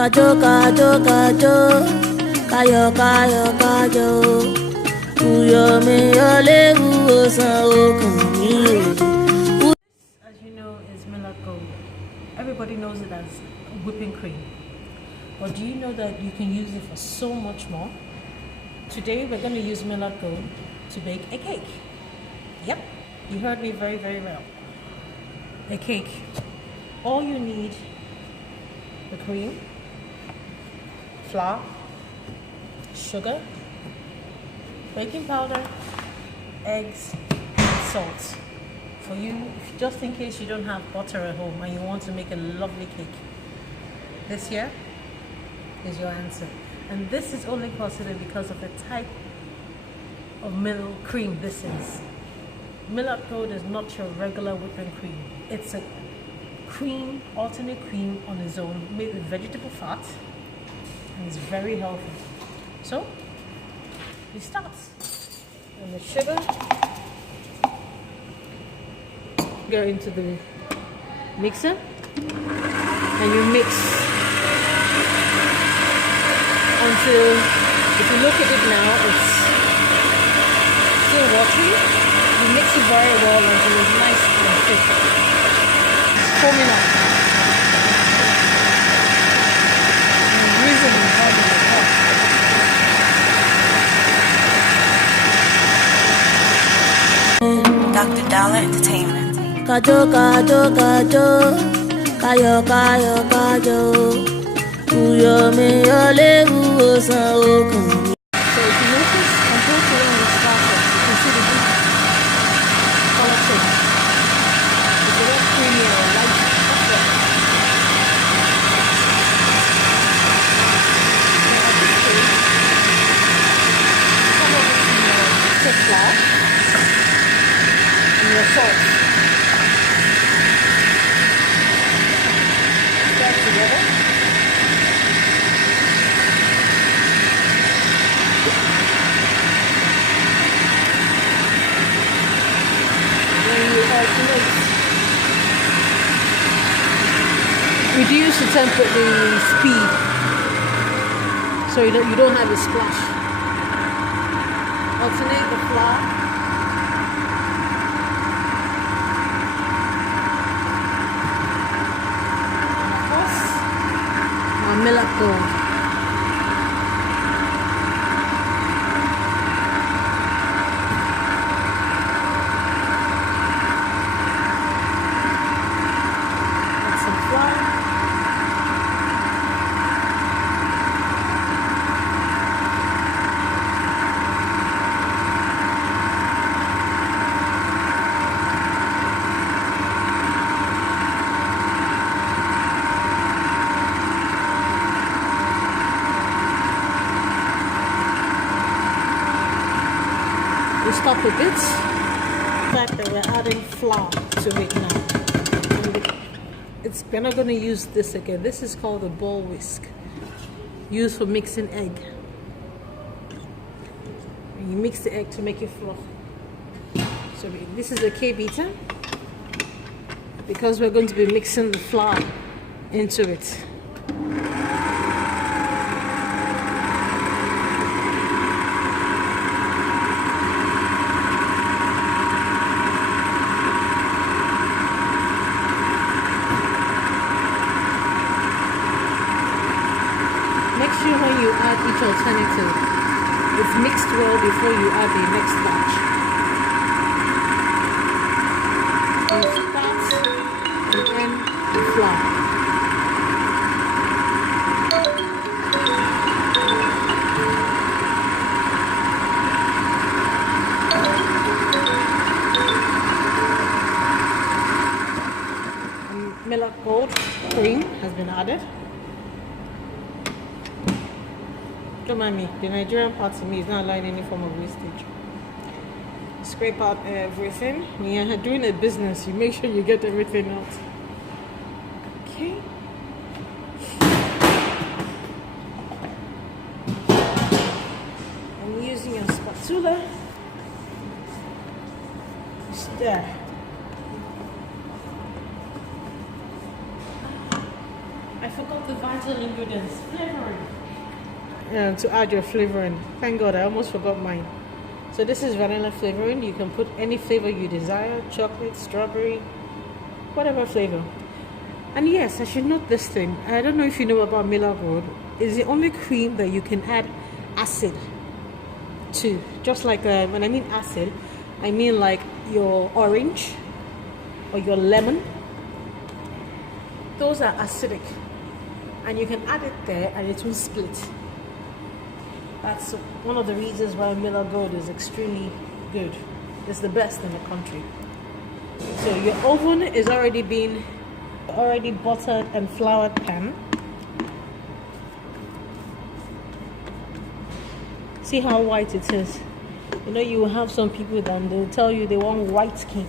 Kajo, kajo, kajo, kayo, kayo, kajo. Uyo me ole uosa okami. As you know, is Millac Gold. Everybody knows it as whipping cream. But do you know that you can use it for so much more? Today we're going to use Millac Gold to bake a cake. Yep, you heard me very, very well. A cake. All you need: the cream, flour, sugar, baking powder, eggs, salt. For you, just in case you don't have butter at home and you want to make a lovely cake, this here is your answer. And this is only possible because of the type of milk cream this is. Millac Gold is not your regular whipping cream. It's a cream, alternate cream on its own, made with vegetable fat, and it's very healthy. So we start. And the sugar, go into the mixer, and you mix until, if you look at it now, it's still watery. You mix it very well until it's nice and thick. It's foaming up. And reason hard in the pot. Dr. Dollar Entertainment. Kajo, kajo, kajo, kayo, kayo, kajo. Uyo me ole uosa okami. So if you notice, compared to when we started, you can see the difference. Color change. It's a little creamy or light chocolate. Now at this stage, come over to your thick flour and your salt. Stir together. Reduce the speed so you don't have a splash. Alternate the flour. And of course, our Millac Gold. We stop a bit. The fact that we're adding flour to it now. We're not going to use this again. This is called a ball whisk, used for mixing egg. And you mix the egg to make it fluff. So this is a K-beater because we're going to be mixing the flour into it. Make sure when you add each alternative, it's mixed well before you add the next batch. You start and end the flour. Millac Gold Cream has been added. Don't mind me, the Nigerian part of me is not allowing any form of wastage. Scrape out everything. When you're doing a business, you make sure you get everything out. Okay. I'm using a spatula. Stir. I forgot the vital ingredients, flavoring. To add your flavoring. Thank God, I almost forgot mine. So this is vanilla flavoring. You can put any flavor you desire, chocolate, strawberry, whatever flavor. And yes, I should note this thing. I don't know if you know about Millac Gold. It's the only cream that you can add acid to. Just like when I mean acid, I mean like your orange or your lemon. Those are acidic. And you can add it there and it will split. That's one of the reasons why Millac Gold is extremely good. It's the best in the country. So your oven is already buttered and floured pan. See how white it is. You know, you will have some people that they'll tell you they want white cake.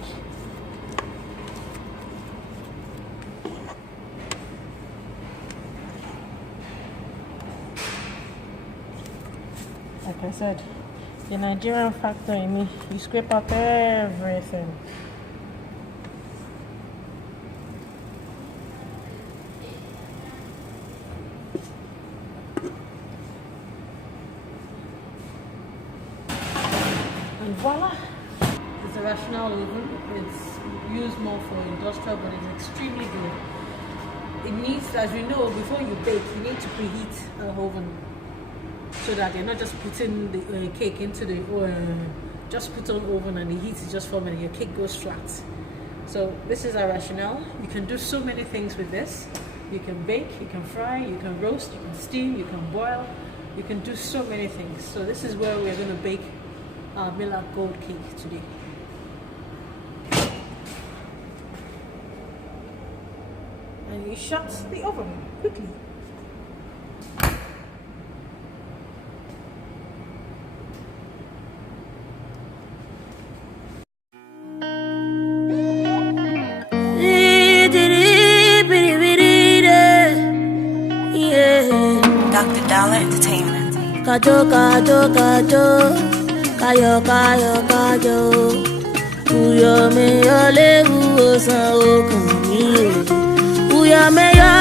Like I said, the Nigerian factor in me, you scrape out everything. And voila, it's a rational oven. It's used more for industrial, but it's extremely good. It needs, as you know, before you bake, you need to preheat the oven so that you're not just putting the cake into the just put on oven and the heat is just forming and your cake goes flat. So this is our rationale. You can do so many things with this. You can bake, you can fry, you can roast, you can steam, you can boil. You can do so many things. So this is where we're going to bake our Millac Gold cake today. And you shut the oven quickly. Dr. Dollar Entertainment. Kajo, kajo, kajo, kayo, kayo, kajo. Uyo me yo lewu osan okun mi. Uyo me yo